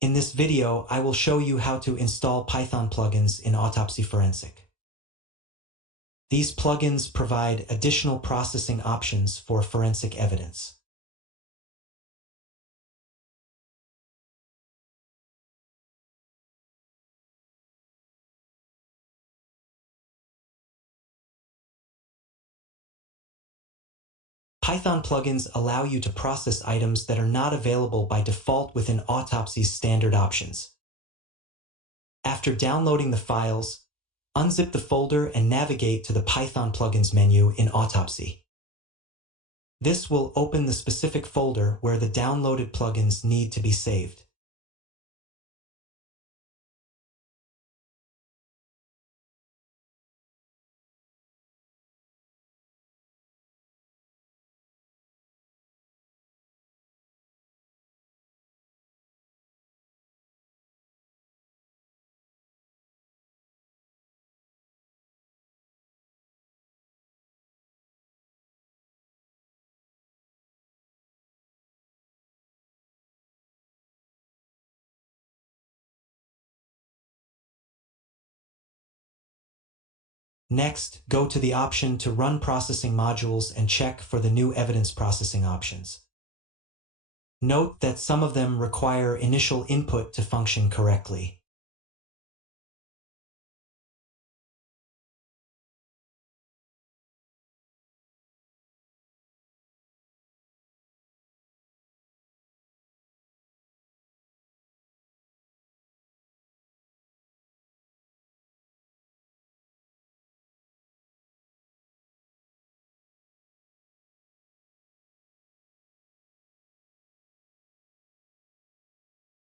In this video, I will show you how to install Python plugins in Autopsy Forensic. These plugins provide additional processing options for forensic evidence. Python plugins allow you to process items that are not available by default within Autopsy's standard options. After downloading the files, unzip the folder and navigate to the Python plugins menu in Autopsy. This will open the specific folder where the downloaded plugins need to be saved. Next, go to the option to run processing modules and check for the new evidence processing options. Note that some of them require initial input to function correctly.